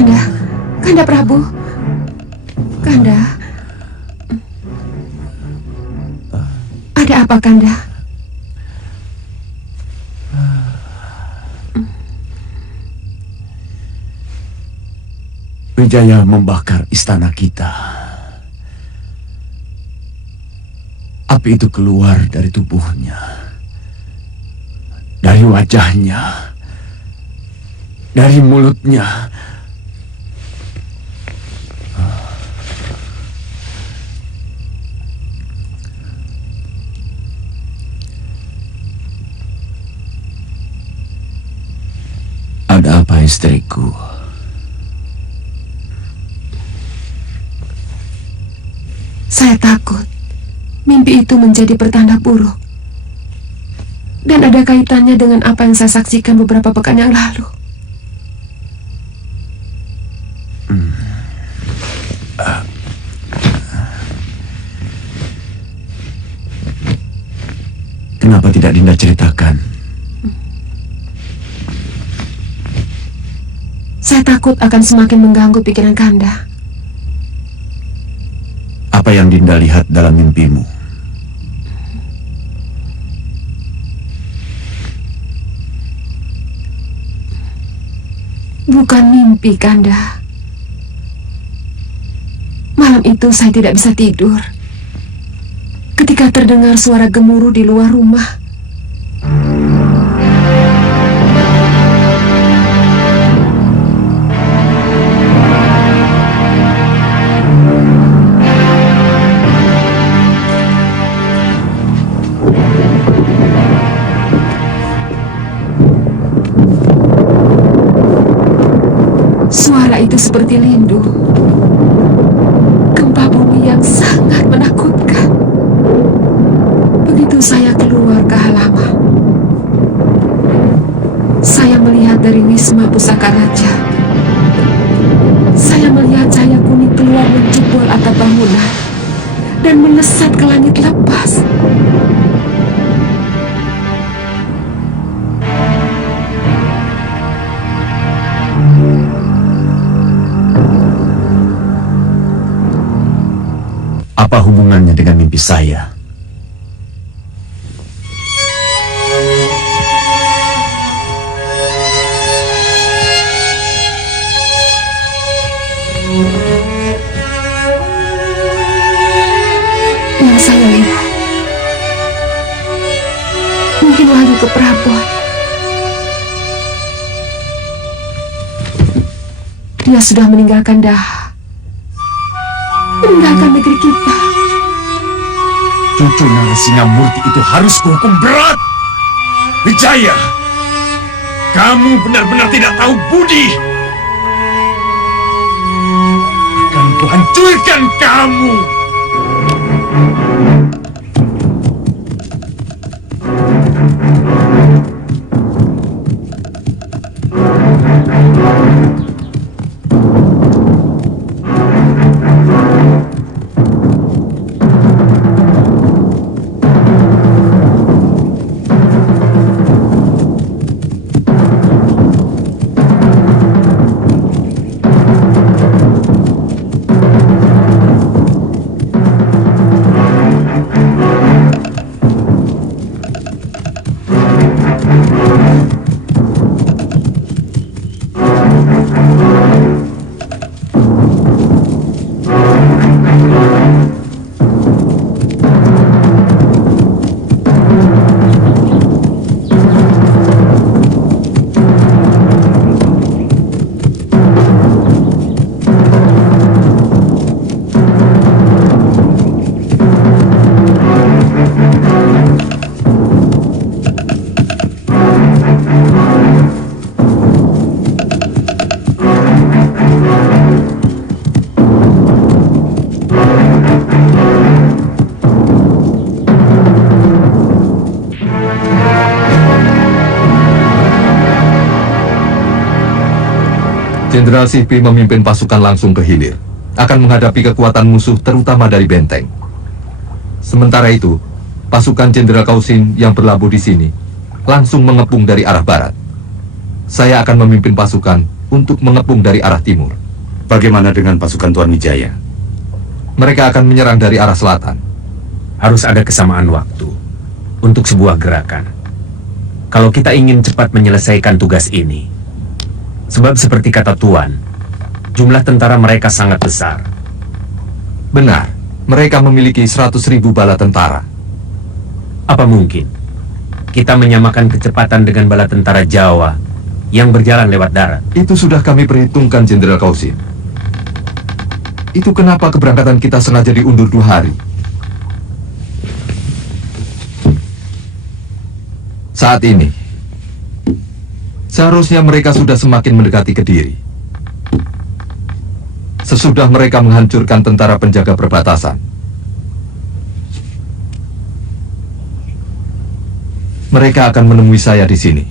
Kanda, Kanda Prabu, Kanda. Ada apa, Kanda? Wijaya membakar istana kita. Api itu keluar dari tubuhnya, dari wajahnya, dari mulutnya. Ada apa, istriku? Saya takut mimpi itu menjadi pertanda buruk. Dan ada kaitannya dengan apa yang saya saksikan beberapa pekan yang lalu. Kenapa tidak Dinda ceritakan? Saya takut akan semakin mengganggu pikiran Kanda. Apa yang Dinda lihat dalam mimpimu? Bukan mimpi, Kanda. Malam itu saya tidak bisa tidur ketika terdengar suara gemuruh di luar rumah. Suara itu seperti lindu, gempa bumi yang sangat menakutkan. Begitu saya keluar ke halaman, saya melihat dari Wisma Pusaka Raja. Saya melihat cahaya kuning keluar menjebol atap bangunan dan melesat ke langit lepas. Apa hubungannya dengan mimpi saya? Yang saya lihat mungkin Wahyu Keprabon. Dia sudah meninggalkan Daha, meninggalkan negeri kita. Cucu Narasingamurti itu harus kuhukum berat. Wijaya, kamu benar-benar tidak tahu budi. Akan kuhancurkan kamu. Jenderal Sihpi memimpin pasukan langsung ke hilir, akan menghadapi kekuatan musuh terutama dari benteng. Sementara itu, pasukan Jenderal Kausin yang berlabuh di sini langsung mengepung dari arah barat. Saya akan memimpin pasukan untuk mengepung dari arah timur. Bagaimana dengan pasukan Tuan Wijaya? Mereka akan menyerang dari arah selatan. Harus ada kesamaan waktu untuk sebuah gerakan. Kalau kita ingin cepat menyelesaikan tugas ini. Sebab seperti kata Tuan, jumlah tentara mereka sangat besar. Benar, mereka memiliki 100.000 bala tentara. Apa mungkin kita menyamakan kecepatan dengan bala tentara Jawa yang berjalan lewat darat? Itu sudah kami perhitungkan, Jenderal Kausim. Itu kenapa keberangkatan kita sengaja diundur 2 hari. Saat ini, seharusnya mereka sudah semakin mendekati Kediri. Sesudah mereka menghancurkan tentara penjaga perbatasan. Mereka akan menemui saya di sini.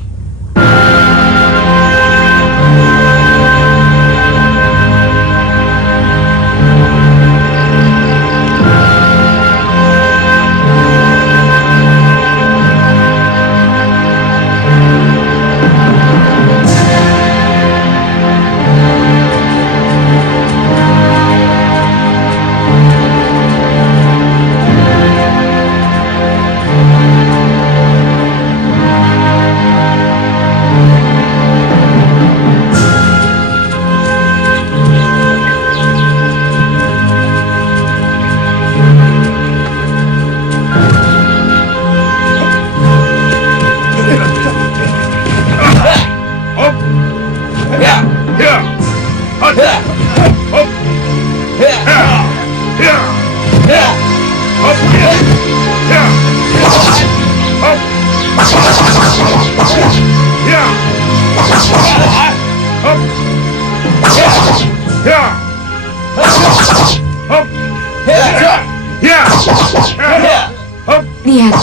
Lihat,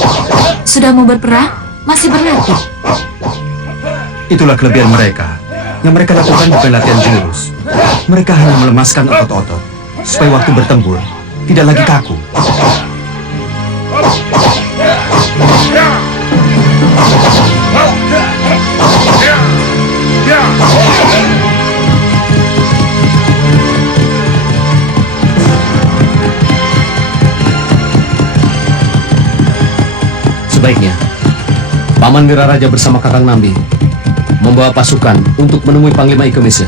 sudah mau berperang, masih berlatih. Itulah kelebihan mereka. Yang mereka lakukan bukan latihan jurus. Mereka hanya melemaskan otot-otot, supaya waktu bertempur tidak lagi kaku. Sebaiknya, Paman Wiraraja bersama Kakang Nambi membawa pasukan untuk menemui Panglima Ikemise.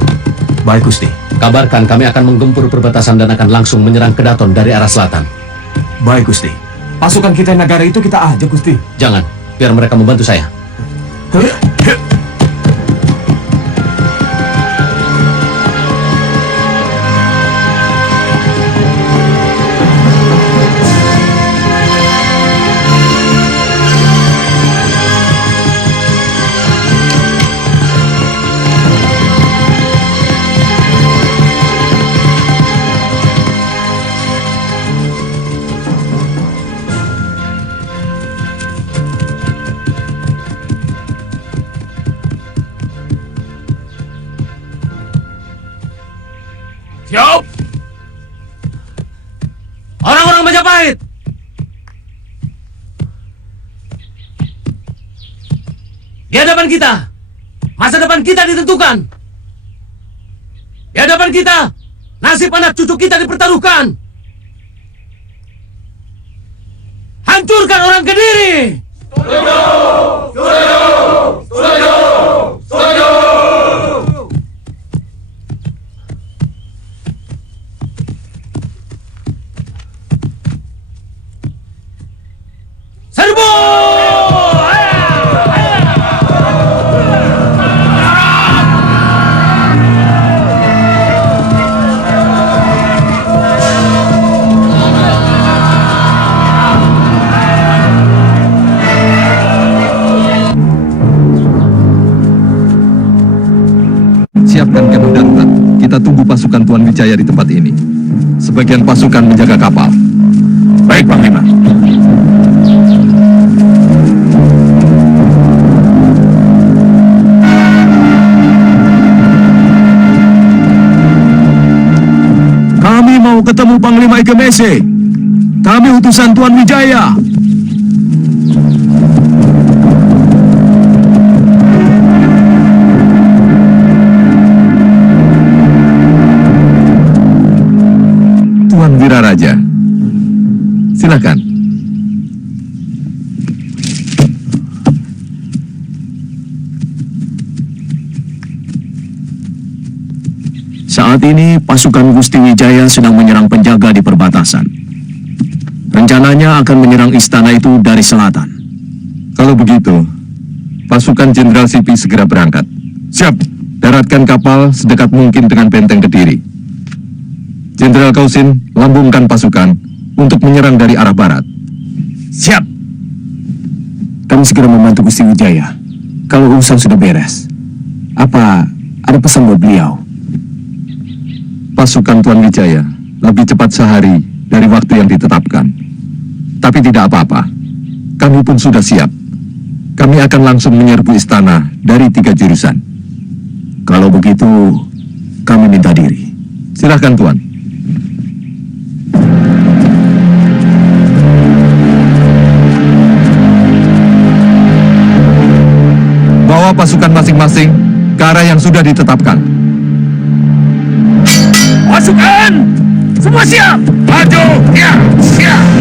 Baik, Gusti. Kabarkan kami akan menggempur perbatasan dan akan langsung menyerang Kedaton dari arah selatan. Baik, Gusti. Pasukan kita negara itu kita ajak, Gusti. Jangan, biar mereka membantu saya. Siap! Orang-orang Majapahit! Di hadapan kita, masa depan kita ditentukan. Di hadapan kita, nasib anak cucu kita dipertaruhkan. Hancurkan orang Kediri! Serbu! Siapkan kemah darurat. Kita tunggu pasukan Tuan Wijaya di tempat ini. Sebagian pasukan menjaga kapal. Baik, Panglima. Kami mau ketemu Panglima Ikemise. Kami utusan Tuan Wijaya. Wiraraja. Silakan. Saat ini pasukan Gusti Wijaya sedang menyerang penjaga di perbatasan. Rencananya akan menyerang istana itu dari selatan. Kalau begitu, pasukan Jenderal Sipi segera berangkat. Siap. Daratkan kapal sedekat mungkin dengan benteng Kediri. Jenderal Kausin, lambungkan pasukan untuk menyerang dari arah barat. Siap. Kami segera membantu Gusti Wijaya. Kalau urusan sudah beres, apa ada pesan buat beliau? Pasukan Tuan Wijaya lebih cepat sehari dari waktu yang ditetapkan. Tapi tidak apa-apa. Kami pun sudah siap. Kami akan langsung menyerbu istana dari 3 jurusan. Kalau begitu, kami minta diri. Silahkan, Tuan. Bawa pasukan masing-masing ke arah yang sudah ditetapkan. Pasukan! Semua siap! Maju! Ya! Siap!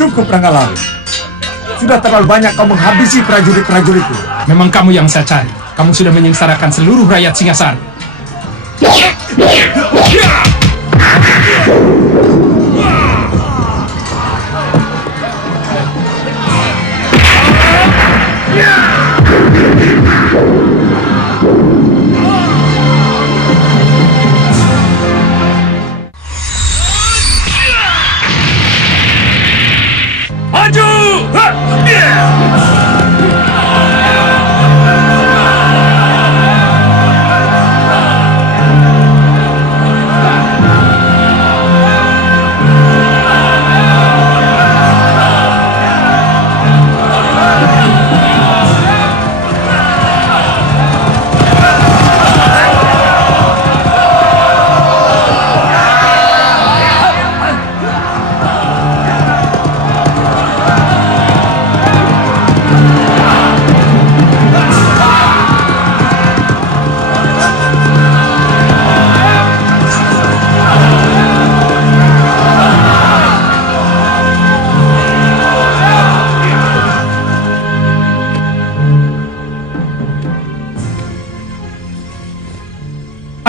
Cukup Ranggalawe. Sudah terlalu banyak kau menghabisi prajurit-prajuritku. Memang kamu yang saya cari. Kamu sudah menyengsarakan seluruh rakyat Singasari.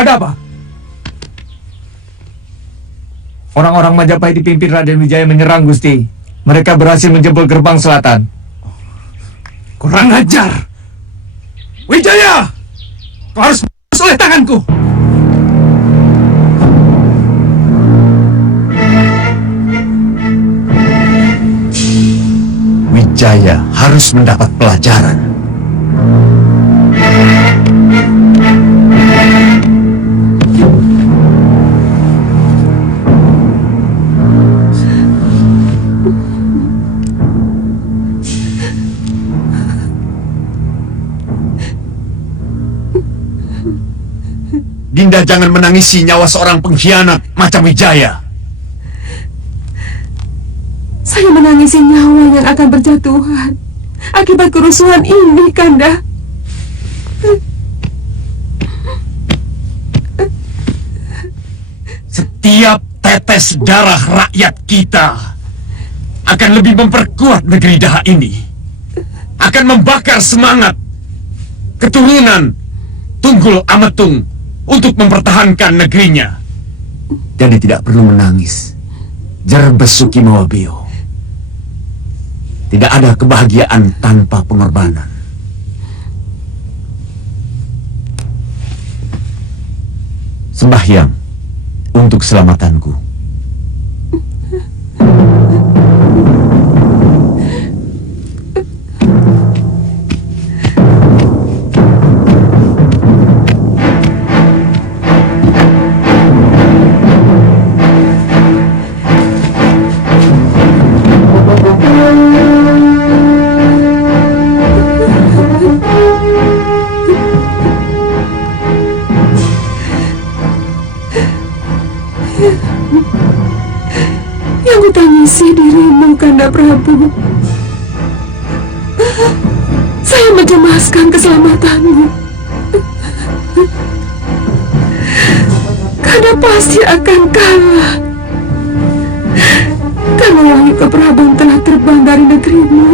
Ada apa? Orang-orang Majapahit dipimpin Raden Wijaya menyerang, Gusti. Mereka berhasil menjebol gerbang selatan. Kurang ajar! Wijaya! Kau harus masuk oleh tanganku! Wijaya harus mendapat pelajaran. Dinda jangan menangisi nyawa seorang pengkhianat macam Wijaya. Saya menangisi nyawa yang akan berjatuhan akibat kerusuhan ini, Kanda. Setiap tetes darah rakyat kita akan lebih memperkuat negeri Daha ini. Akan membakar semangat keturunan Tunggul Ametung untuk mempertahankan negerinya. Jadi tidak perlu menangis. Jerbesuki Mawabeo. Tidak ada kebahagiaan tanpa pengorbanan. Sembahyang untuk keselamatanku. Yang kutangisi dirimu, Kanda Prabu. Saya mencemaskan keselamatanmu. Kanda pasti akan kalah. Karena wahyu keprabun telah terbang dari negerimu.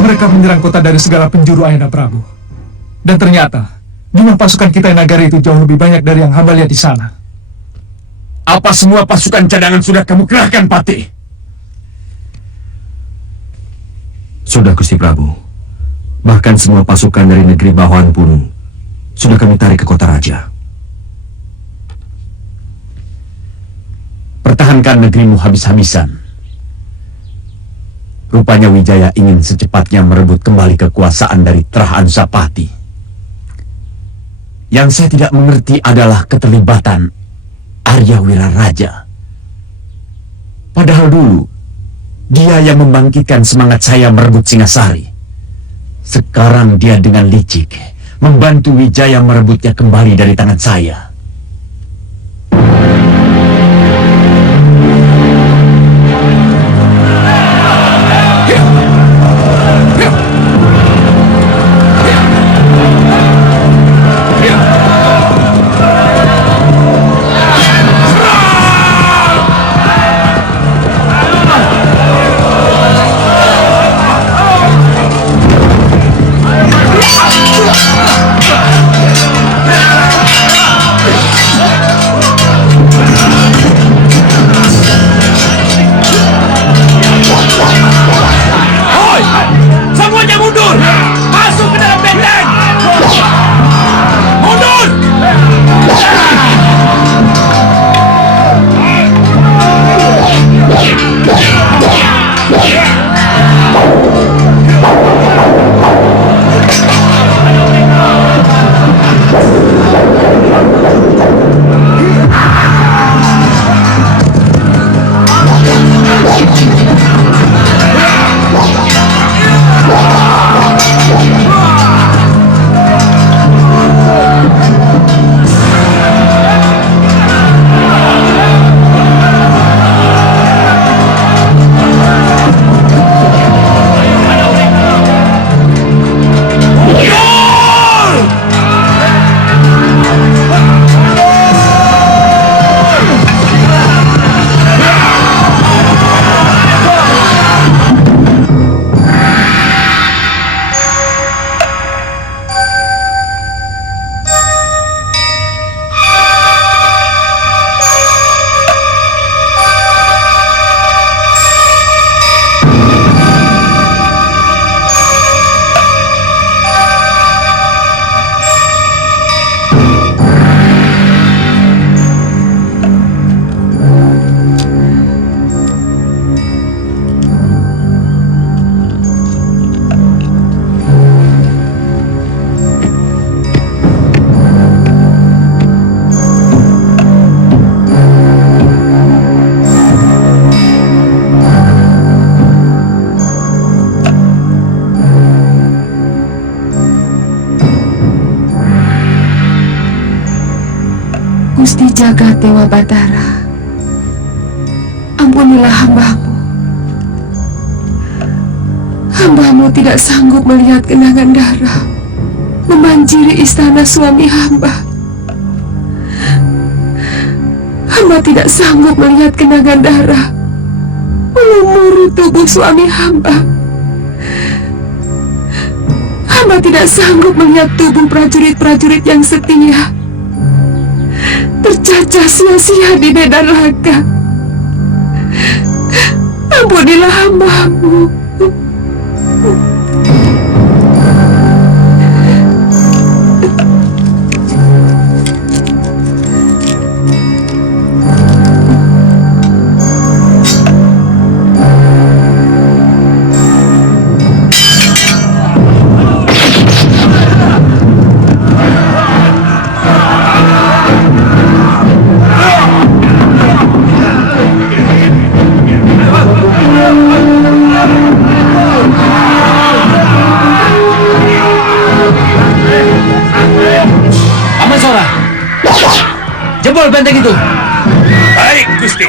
Mereka menyerang kota dari segala penjuru, Ayahanda Prabu. Dan ternyata Jumlah pasukan kita di negara itu jauh lebih banyak dari yang hamba lihat di sana. Apa semua pasukan cadangan sudah kamu kerahkan, Patih? Sudah, Gusti Prabu. Bahkan semua pasukan dari negeri Bahoan pun sudah kami tarik ke kota raja. Pertahankan negerimu habis-habisan. Rupanya Wijaya ingin secepatnya merebut kembali kekuasaan dari Trahan Sapati. Yang saya tidak mengerti adalah keterlibatan Arya Wiraraja. Padahal dulu, dia yang membangkitkan semangat saya merebut Singasari. Sekarang dia dengan licik membantu Wijaya merebutnya kembali dari tangan saya. Gusti Jagat Dewa Batara, ampunilah hambamu. Hambamu tidak sanggup melihat genangan darah membanjiri istana suami hamba. Hamba tidak sanggup melihat genangan darah melumuri tubuh suami hamba. Hamba tidak sanggup melihat tubuh prajurit-prajurit yang setia tercacah sia-sia di medan laga. Ampunilah hambamu. Jebol benteng itu. Baik, Gusti.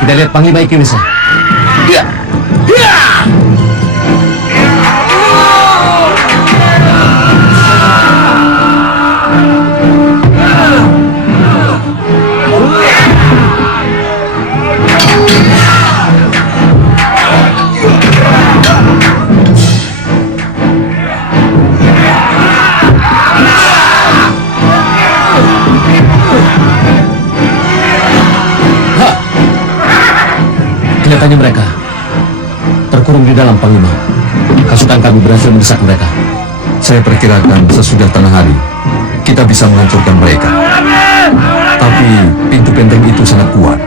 Kita lihat Panglima Ikimisa. Ya. Ya. Kelihatannya mereka terkurung di dalam, Panglima. Pasukan kami berhasil mendesak mereka. Saya perkirakan sesudah tengah hari, kita bisa menghancurkan mereka. Tapi pintu benteng itu sangat kuat.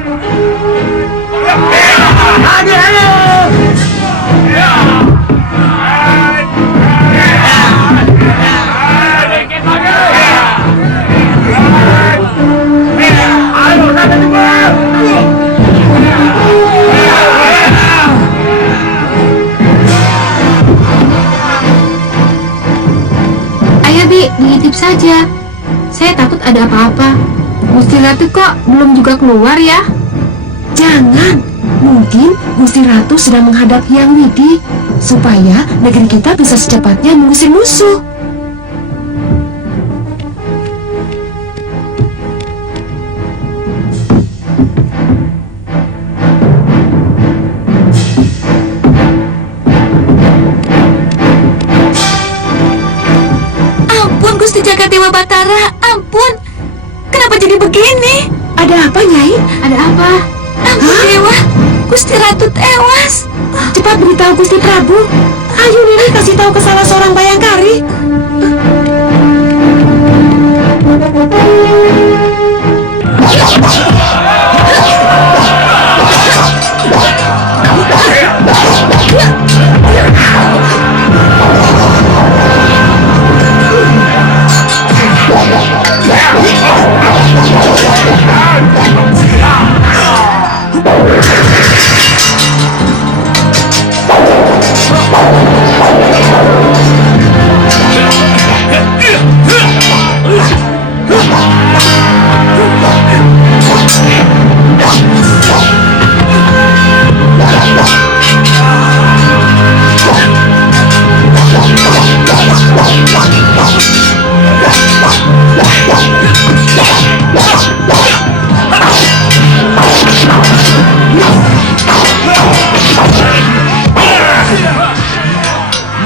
Ayo, Bi, diintip saja. Saya takut ada apa-apa. Gusti Ratu kok belum juga keluar ya? Jangan. Mungkin Gusti Ratu sedang menghadap Hyang Widi supaya negeri kita bisa secepatnya mengusir musuh. Ampun Gusti Jagadewa Batara, ampun. Kenapa jadi begini? Ada apa, Nyai? Ada apa? Ampun Dewa, Gusti Ratu tewas. Cepat beritahu Gusti Prabu. Ayo Nini kasih tahu ke salah seorang bayangkari.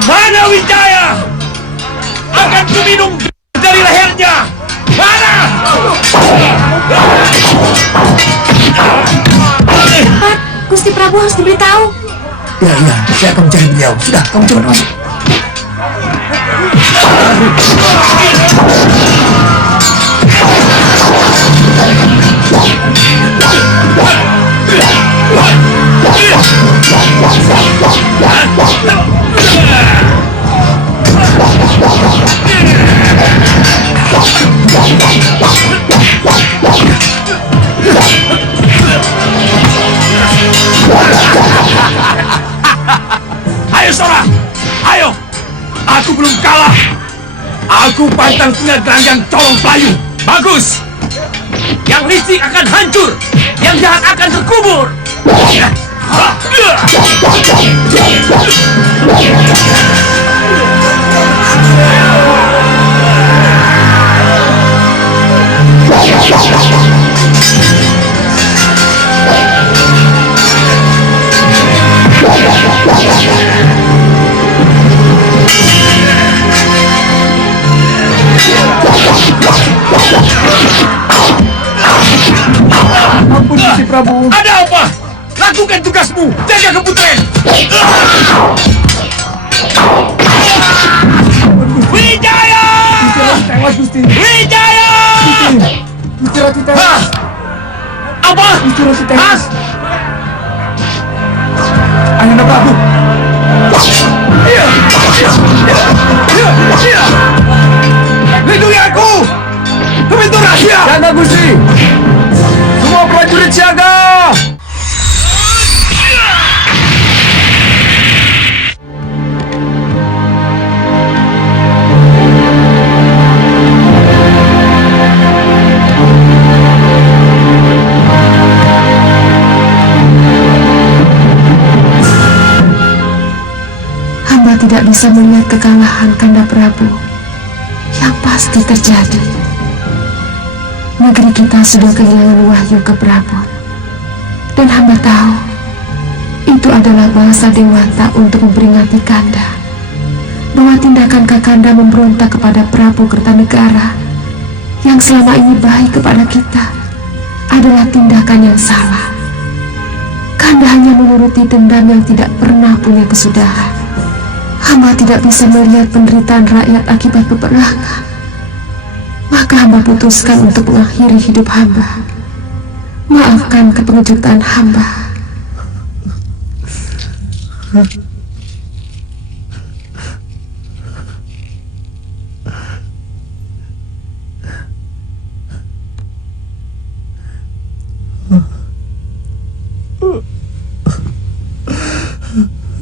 Mana Wijaya? Akan kuminum dari lehernya. Mana? Cepat, Gusti Prabu harus diberitahu. Ya, saya akan mencari beliau. Sudah, kamu cepat masuk. Ayo Sora, ayo. Aku belum kalah. Aku pantang tinggal keranjang colong pelayu. Bagus. Yang licik akan hancur, yang jahat akan terkubur. Ampun Gusti Prabu. Ada apa? Lakukan tugasmu, jaga keputren. Wijaya! Tewas Gusti. Wijaya! Gusti Ratu tewas. Apa? Gusti Ratu tewas. Ayahanda Prabu. Lindungi aku! Pintu rahasia! Jaga Gusti. Semua prajurit siaga. Hamba tidak bisa melihat kekalahan Kanda Prabu yang pasti terjadi. Negeri kita sudah kehilangan wahyu keprabun, dan hamba tahu itu adalah bahasa Dewata untuk memperingati Kanda bahwa tindakan Kakanda memberontak kepada Prabu Kertanegara yang selama ini baik kepada kita adalah tindakan yang salah. Kanda hanya menuruti dendam yang tidak pernah punya kesudahan. Hamba tidak bisa melihat penderitaan rakyat akibat peperangan. Maka hamba putuskan untuk mengakhiri hidup hamba. Maafkan kepengejutan hamba.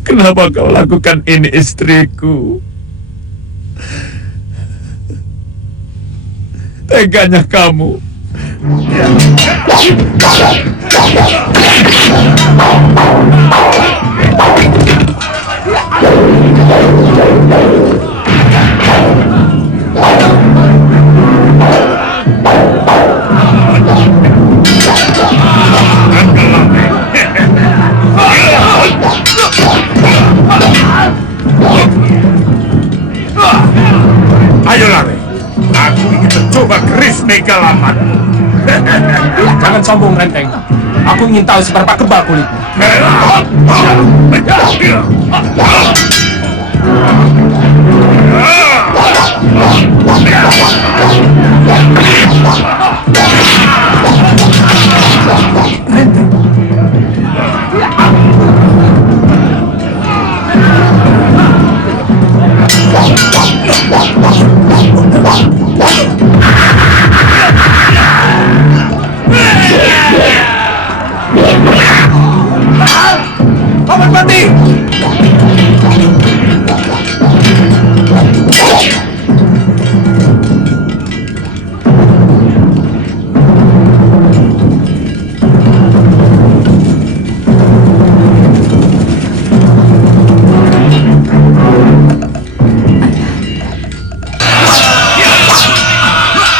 Kenapa kau lakukan ini, istriku? Teganya kamu. Ayolah, aku ingin mencoba keris megalaman. Jangan sombong, Renteng. Aku ingin tahu seberapa kebal kulitmu. Paman Pati!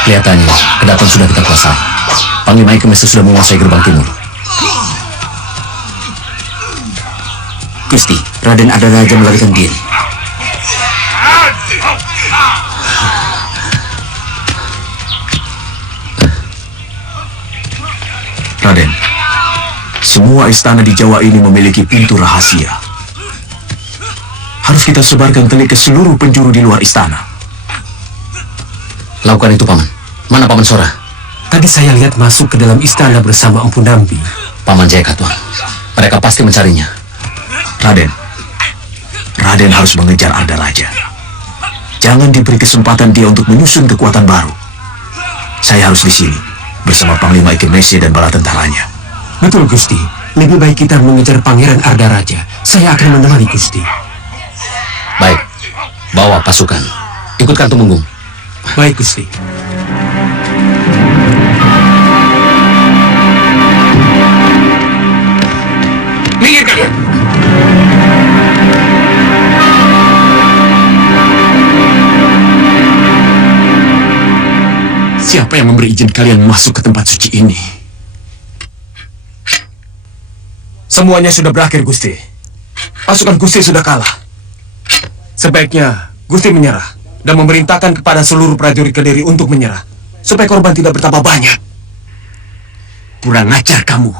Kelihatannya, kedaton sudah kita kuasai. Panglima Ikemese sudah menguasai gerbang timur. Gusti, Raden Ardaraja melarikan diri. Raden, semua istana di Jawa ini memiliki pintu rahasia. Harus kita sebarkan telik ke seluruh penjuru di luar istana. Lakukan itu, Paman. Mana Paman Sora? Tadi saya lihat masuk ke dalam istana bersama Empu Nambi. Paman Jaya Katuang. Mereka pasti mencarinya. Raden, Raden harus mengejar Ardaraja. Jangan diberi kesempatan dia untuk menyusun kekuatan baru. Saya harus di sini bersama Panglima Ikemese dan bala tentaranya. Betul, Gusti. Lebih baik kita mengejar Pangeran Ardaraja. Saya akan menemani Gusti. Baik, bawa pasukan. Ikutkan Tumenggung. Baik, Gusti. Minggirkan! Siapa yang memberi izin kalian masuk ke tempat suci ini? Semuanya sudah berakhir, Gusti. Pasukan Gusti sudah kalah. Sebaiknya Gusti menyerah dan memerintahkan kepada seluruh prajurit Kediri untuk menyerah, supaya korban tidak bertambah banyak. Kurang ajar kamu.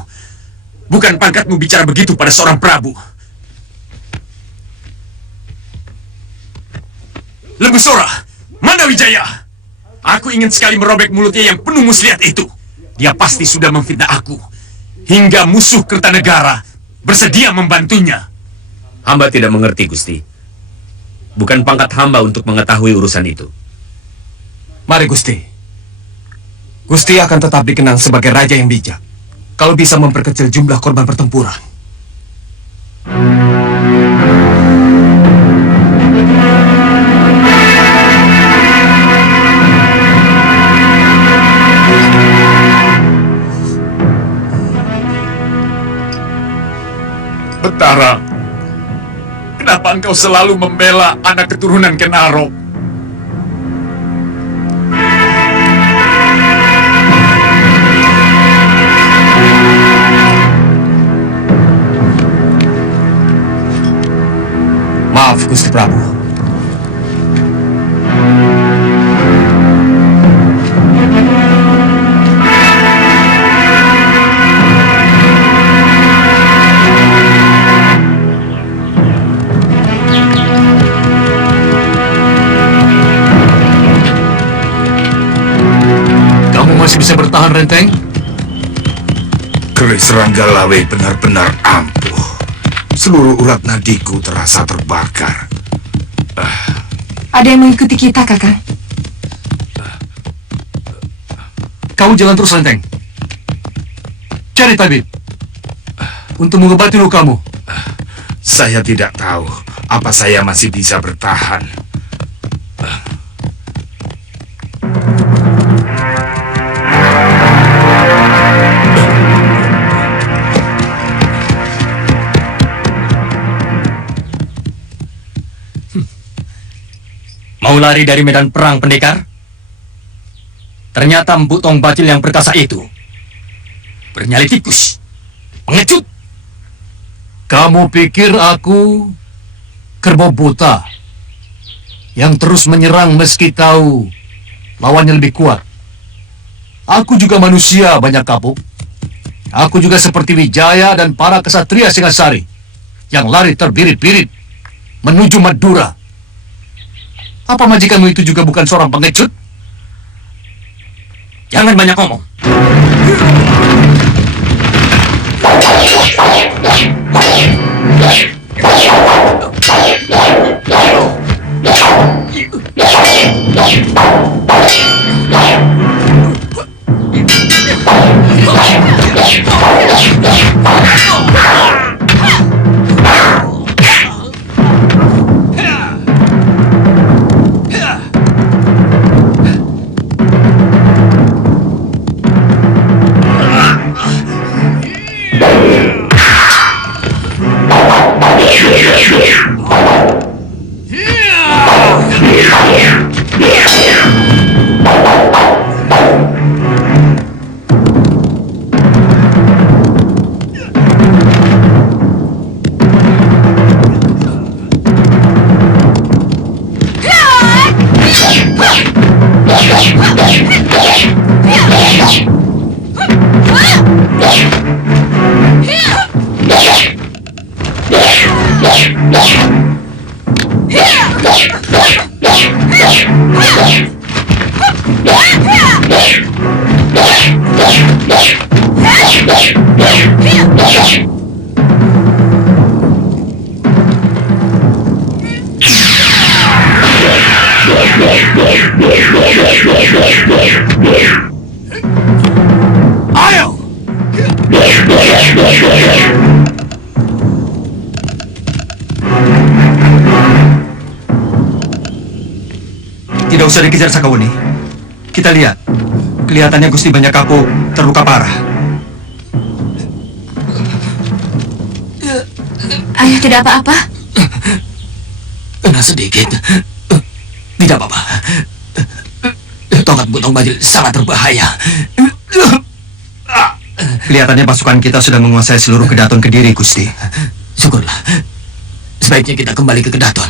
Bukan pangkatmu bicara begitu pada seorang Prabu. Lembu Sora, mana Wijaya? Aku ingin sekali merobek mulutnya yang penuh muslihat itu. Dia pasti sudah memfitnah aku. Hingga musuh Kertanegara bersedia membantunya. Hamba tidak mengerti, Gusti. Bukan pangkat hamba untuk mengetahui urusan itu. Mari, Gusti. Gusti akan tetap dikenang sebagai raja yang bijak kalau bisa memperkecil jumlah korban pertempuran. Betara, kenapa engkau selalu membela anak keturunan Kenaro? Maaf, Gusti Prabu. Tahan, Renteng. Keris Ranggalawe benar-benar ampuh. Seluruh urat nadiku terasa terbakar. Ada yang mengikuti kita, Kakang. Kamu jalan terus, Renteng. Cari tabib untuk mengobati lukamu. Saya tidak tahu apa saya masih bisa bertahan. Mau lari dari medan perang, pendekar? Ternyata Empu Tong Bacil yang perkasa itu bernyali tikus, pengecut. Kamu pikir aku kerbau buta yang terus menyerang meski tahu lawannya lebih kuat? Aku juga manusia banyak kabuk. Aku juga seperti Wijaya dan para kesatria Singasari yang lari terbirit-birit menuju Madura. Apa majikanmu itu juga bukan seorang pengecut? Jangan banyak ngomong. Tidak usah dikejar, Sakawuni. Kita lihat. Kelihatannya Gusti Banyak Kapuk terluka parah. Ayah tidak apa-apa. Kena sedikit. Tidak apa-apa. Tongkat Butong Bajil sangat berbahaya. Kelihatannya pasukan kita sudah menguasai seluruh Kedaton Kediri, Gusti. Syukurlah. Sebaiknya kita kembali ke Kedaton.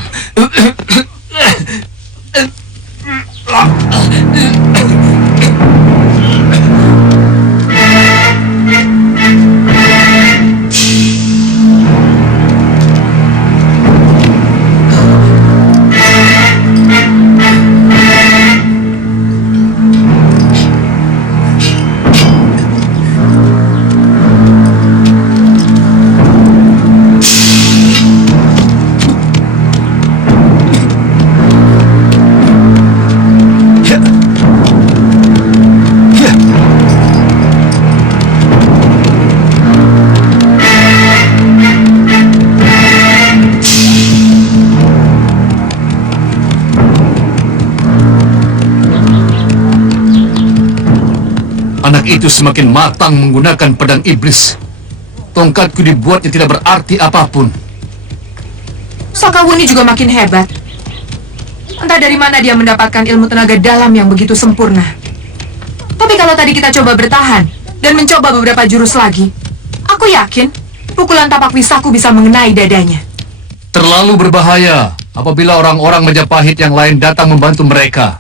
Anak itu semakin matang menggunakan pedang iblis. Tongkatku dibuatnya tidak berarti apapun. Sakawuni juga makin hebat. Entah dari mana dia mendapatkan ilmu tenaga dalam yang begitu sempurna. Tapi kalau tadi kita coba bertahan dan mencoba beberapa jurus lagi, aku yakin pukulan tapak wisaku bisa mengenai dadanya. Terlalu berbahaya apabila orang-orang Majapahit yang lain datang membantu mereka.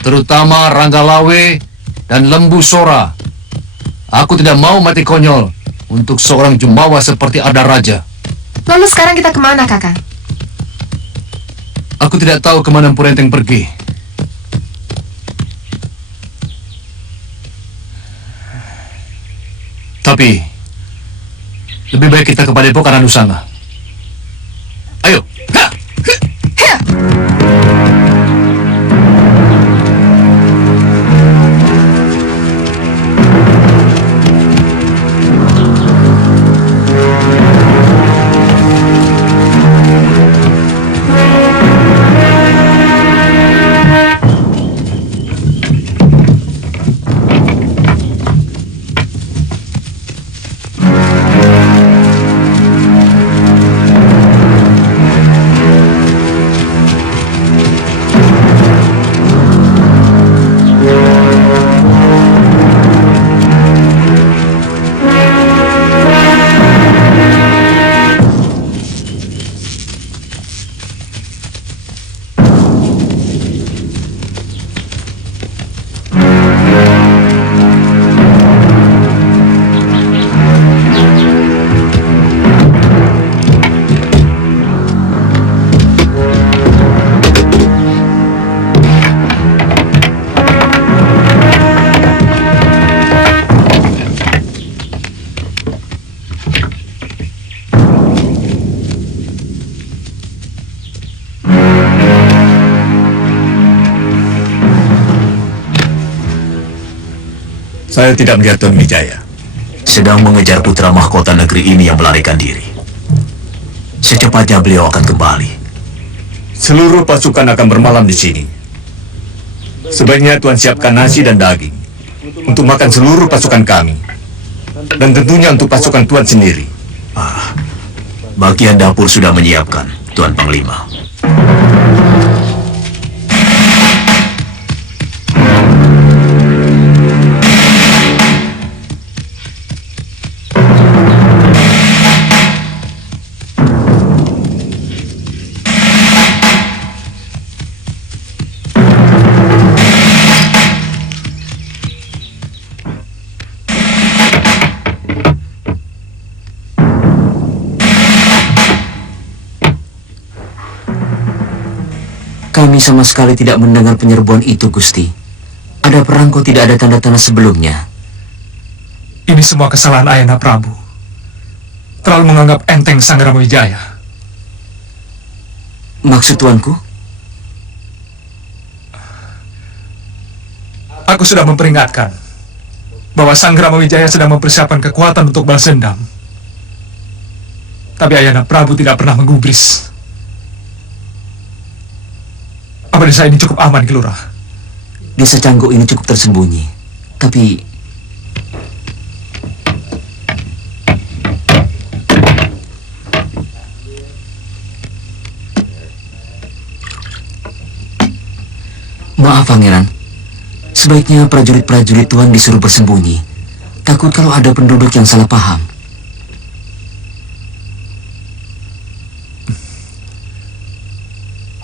Terutama Ranggalawe dan Lembu Sora. Aku tidak mau mati konyol untuk seorang jumawa seperti Adaraja. Lalu sekarang kita kemana, Kakang? Aku tidak tahu kemana Empu Renteng pergi. Tapi lebih baik kita ke Padepokan Anusanga. Ayo. Ha! Saya tidak melihat Tuan Wijaya. Sedang mengejar putra mahkota negeri ini yang melarikan diri. Secepatnya beliau akan kembali. Seluruh pasukan akan bermalam di sini. Sebaiknya Tuan siapkan nasi dan daging untuk makan seluruh pasukan kami. Dan tentunya untuk pasukan Tuan sendiri. Bagian dapur sudah menyiapkan, Tuan Panglima. Kami sama sekali tidak mendengar penyerbuan itu, Gusti. Ada perang kok tidak ada tanda-tanda sebelumnya. Ini semua kesalahan Ayahanda Prabu. Terlalu menganggap enteng Sanggrama Wijaya. Maksud tuanku? Aku sudah memperingatkan bahwa Sanggrama Wijaya sedang mempersiapkan kekuatan untuk balas dendam. Tapi Ayahanda Prabu tidak pernah menggubris. Apa desa ini cukup aman, Ki Lurah? Desa Canggu ini cukup tersembunyi. Tapi maaf, Pangeran. Sebaiknya prajurit-prajurit Tuan disuruh bersembunyi. Takut kalau ada penduduk yang salah paham.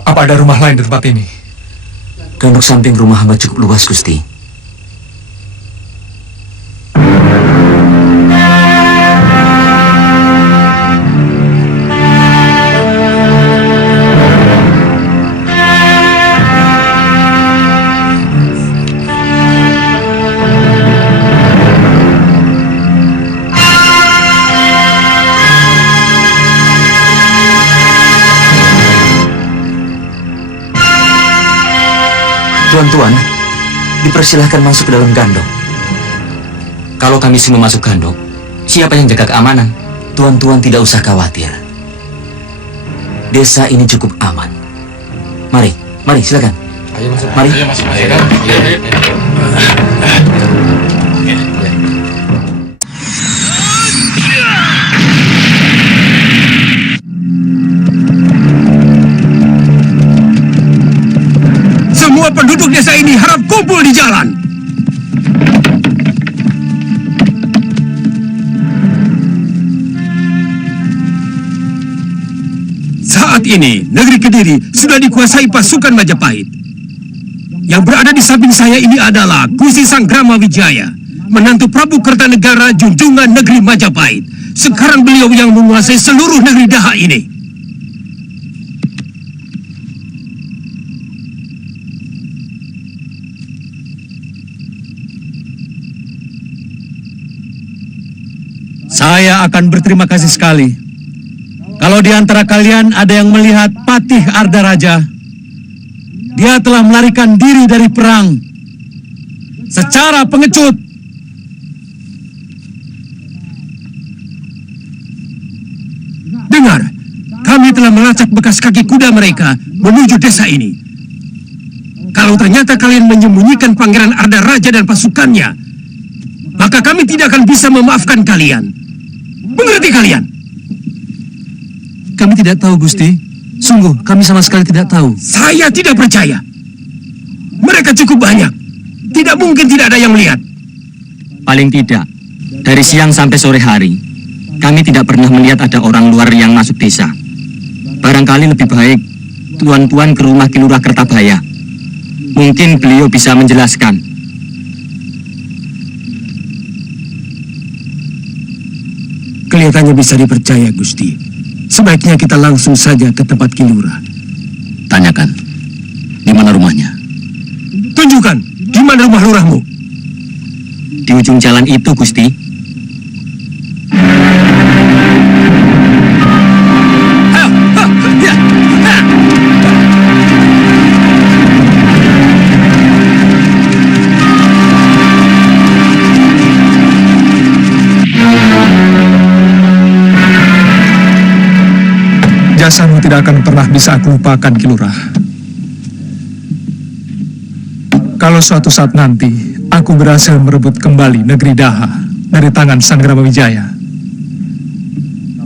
Apa ada rumah lain di tempat ini? Ganduk samping rumah hamba cukup luas, Gusti. Tuan-tuan, dipersilahkan masuk ke dalam gandok. Kalau kami semua masuk gandok, siapa yang jaga keamanan? Tuan-tuan tidak usah khawatir. Desa ini cukup aman. Mari, silakan. Mari. Semua penduduk desa ini harap kumpul di jalan. Saat ini, negeri Kediri sudah dikuasai pasukan Majapahit. Yang berada di samping saya ini adalah Gusti Sanggrama Wijaya, menantu Prabu Kertanegara junjungan negeri Majapahit. Sekarang beliau yang menguasai seluruh negeri Daha ini. Saya akan berterima kasih sekali kalau di antara kalian ada yang melihat Patih Ardaraja. Dia telah melarikan diri dari perang secara pengecut. Dengar, kami telah melacak bekas kaki kuda mereka menuju desa ini. Kalau ternyata kalian menyembunyikan Pangeran Ardaraja dan pasukannya, maka kami tidak akan bisa memaafkan kalian. Mengerti kalian? Kami tidak tahu, Gusti. Sungguh, kami sama sekali tidak tahu. Saya tidak percaya. Mereka cukup banyak. Tidak mungkin tidak ada yang melihat. Paling tidak, dari siang sampai sore hari, kami tidak pernah melihat ada orang luar yang masuk desa. Barangkali lebih baik tuan-tuan ke rumah Ki Lurah Kertabaya. Mungkin beliau bisa menjelaskan. Kelihatannya bisa dipercaya, Gusti. Sebaiknya kita langsung saja ke tempat Ki Lurah. Tanyakan, di mana rumahnya? Tunjukkan, di mana rumah lurahmu? Di ujung jalan itu, Gusti. Jasamu tidak akan pernah bisa aku lupakan, Ki Lurah. Kalau suatu saat nanti aku berhasil merebut kembali negeri Daha dari tangan Sang Ramawijaya,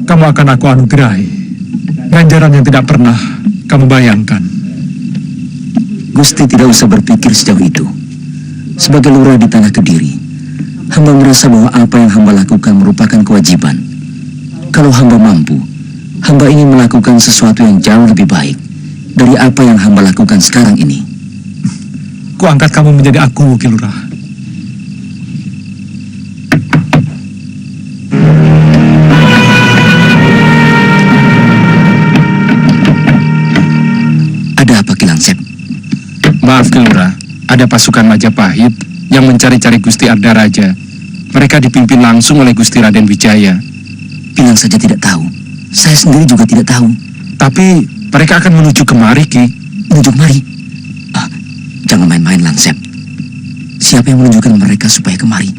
kamu akan aku anugerahi ganjaran yang tidak pernah kamu bayangkan. Gusti tidak usah berpikir sejauh itu. Sebagai lurah di tanah Kediri, hamba merasa bahwa apa yang hamba lakukan merupakan kewajiban. Kalau hamba mampu, hamba ingin melakukan sesuatu yang jauh lebih baik dari apa yang hamba lakukan sekarang ini. Kuangkat kamu menjadi aku, Ki Lurah. Ada apa, Ki Langsep? Maaf, Ki Lurah. Ada pasukan Majapahit yang mencari-cari Gusti Ardaraja. Mereka dipimpin langsung oleh Gusti Raden Wijaya. Bilang saja tidak tahu. Saya sendiri juga tidak tahu. Tapi mereka akan menuju kemari, Ki. Menuju kemari? Jangan main-main, Langsep. Siapa yang menunjukkan mereka supaya kemari?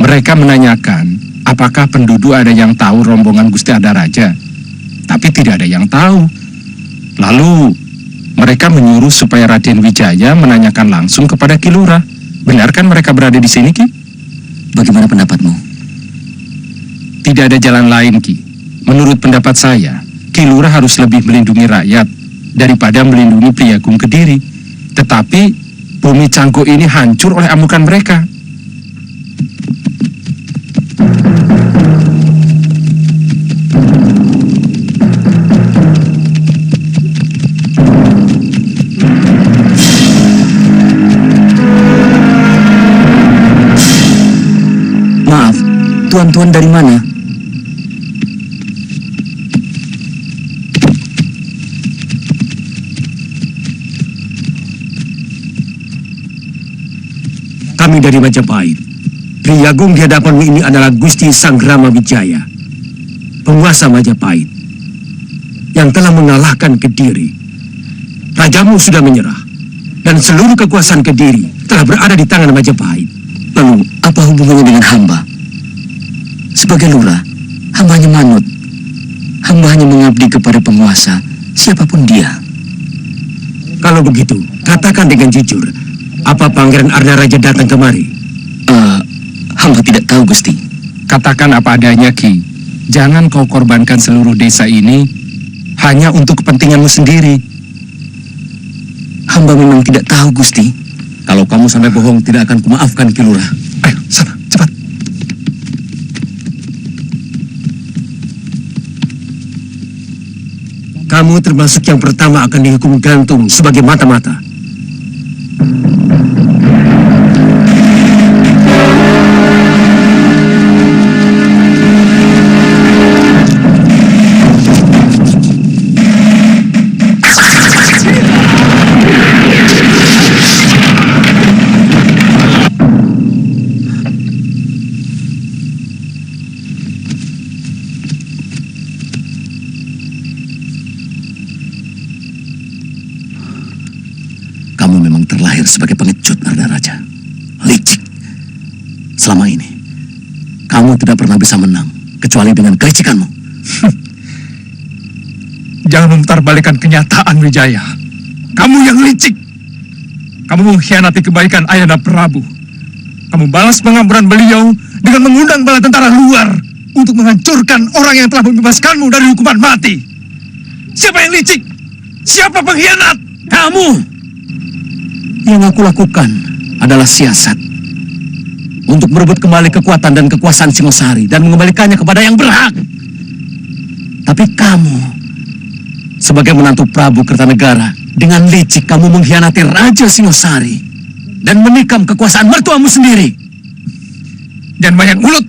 Mereka menanyakan apakah penduduk ada yang tahu rombongan Gusti Ardaraja. Tapi tidak ada yang tahu. Lalu mereka menyuruh supaya Raden Wijaya menanyakan langsung kepada Ki Lurah. Benarkan mereka berada di sini, Ki? Bagaimana pendapatmu? Tidak ada jalan lain, Ki. Menurut pendapat saya, Ki Lurah harus lebih melindungi rakyat daripada melindungi Priagung Kediri. Tetapi bumi Cangkuh ini hancur oleh amukan mereka. Maaf, tuan-tuan dari mana? Kami dari Majapahit. Priagung di hadapanmu ini adalah Gusti Sang Ramawijaya, penguasa Majapahit, yang telah mengalahkan Kediri. Rajamu sudah menyerah, dan seluruh kekuasaan Kediri telah berada di tangan Majapahit. Lalu, apa hubungannya dengan hamba? Sebagai lurah, hamba hanya manut. Hamba hanya mengabdi kepada penguasa, siapapun dia. Kalau begitu, katakan dengan jujur, apa Pangeran Ardaraja datang kemari? Hamba tidak tahu, Gusti. Katakan apa adanya, Ki. Jangan kau korbankan seluruh desa ini hanya untuk kepentinganmu sendiri. Hamba memang tidak tahu, Gusti. Kalau kamu sampai bohong, tidak akan kumaafkan, Ki Lurah. Ayo, sana, cepat. Kamu termasuk yang pertama akan dihukum gantung sebagai mata-mata. Kamu memang terlahir sebagai pengecut, Arda Raja. Licik. Selama ini, kamu tidak pernah bisa menang, kecuali dengan kelicikanmu. Jangan memutarbalikkan kenyataan, Wijaya. Kamu yang licik. Kamu mengkhianati kebaikan Ayahanda Prabu. Kamu balas pengampunan beliau dengan mengundang bala tentara luar untuk menghancurkan orang yang telah membebaskanmu dari hukuman mati. Siapa yang licik? Siapa pengkhianat? Kamu! Yang aku lakukan adalah siasat untuk merebut kembali kekuatan dan kekuasaan Singosari dan mengembalikannya kepada yang berhak. Tapi kamu, sebagai menantu Prabu Kertanegara, dengan licik kamu mengkhianati Raja Singosari dan menikam kekuasaan mertuamu sendiri. Jangan banyak mulut.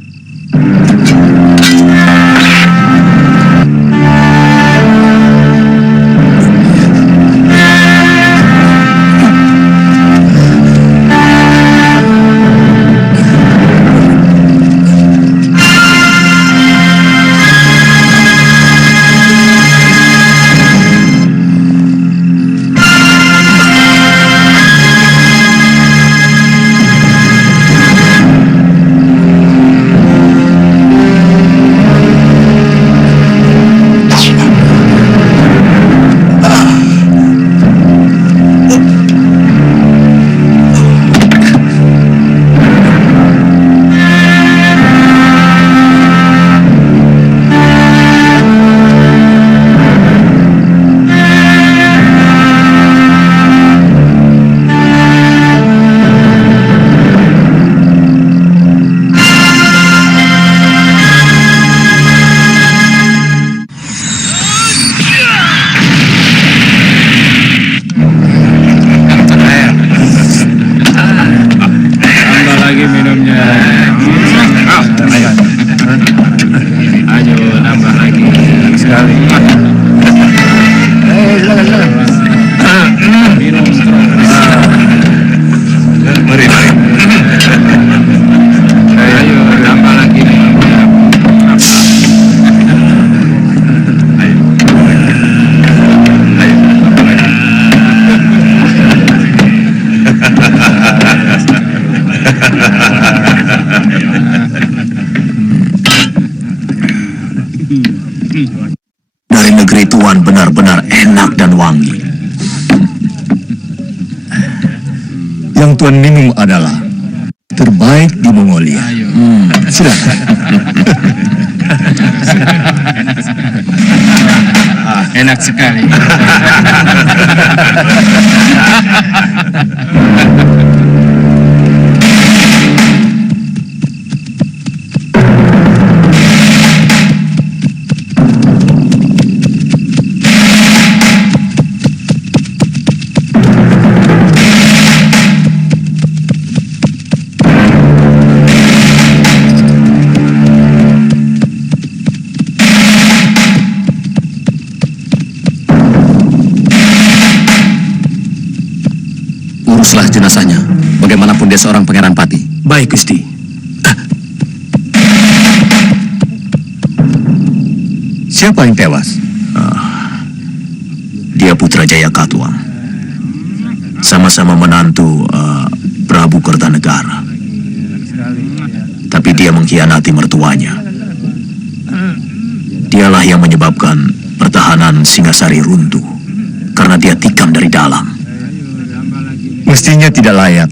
Dari negeri Tuan benar-benar enak dan wangi. Yang Tuan minum adalah terbaik di Mongolia. Silakan. Enak sekali. Uruslah jenazahnya, bagaimanapun dia seorang pangeran pati. Baik, Gusti. Siapa yang tewas? Dia putra Jayakatwang. Sama-sama menantu Prabu Kertanegara. Tapi dia mengkhianati mertuanya. Dialah yang menyebabkan pertahanan Singasari runtuh. Karena dia tikam dari dalam. Mestinya tidak layak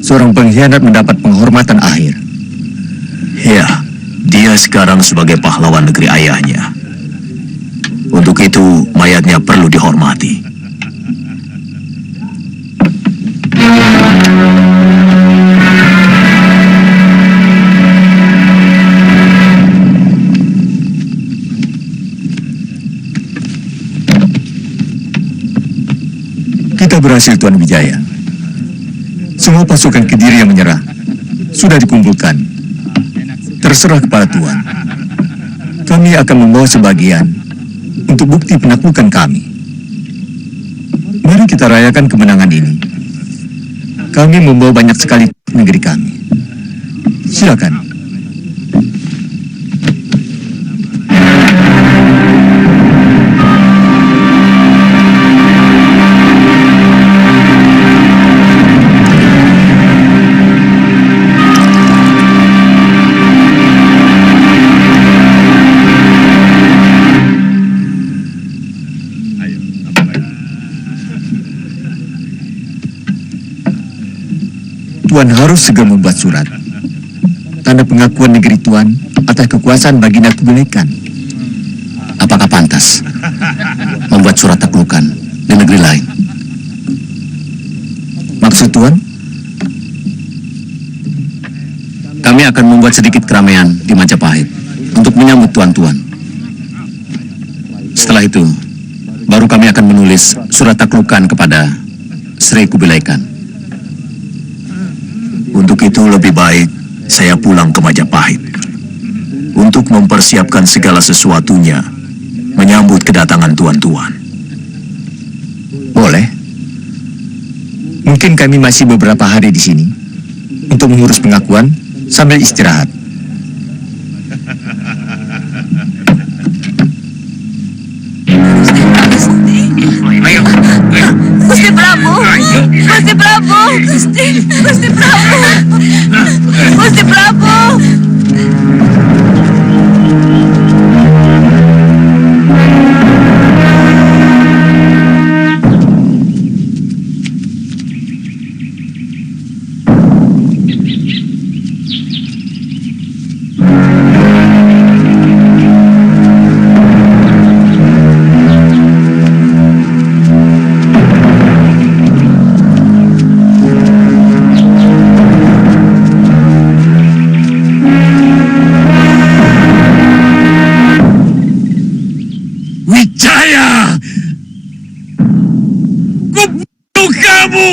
seorang pengkhianat mendapat penghormatan akhir. Ya, dia sekarang sebagai pahlawan negeri ayahnya. Untuk itu, mayatnya perlu dihormati. Kita berhasil, Tuan Wijaya. Semua pasukan Kediri yang menyerah sudah dikumpulkan. Terserah kepada Tuan. Kami akan membawa sebagian untuk bukti penaklukan kami. Mari kita rayakan kemenangan ini. Kami membawa banyak sekali negeri kami. Silakan. Tuan harus segera membuat surat. Tanda pengakuan negeri Tuan atas kekuasaan Baginda Kubilaikan. Apakah pantas membuat surat taklukan di negeri lain? Maksud Tuan? Kami akan membuat sedikit keramaian di Majapahit untuk menyambut tuan-tuan. Setelah itu, baru kami akan menulis surat taklukan kepada Sri Kubilaikan. Untuk itu lebih baik saya pulang ke Majapahit untuk mempersiapkan segala sesuatunya menyambut kedatangan tuan-tuan. Boleh. Mungkin kami masih beberapa hari di sini untuk mengurus pengakuan sambil istirahat. Gusti Prabu! Gusti Prabu! Gusti Prabu! Gusti Prabu! Wijaya! Kubunuh kamu!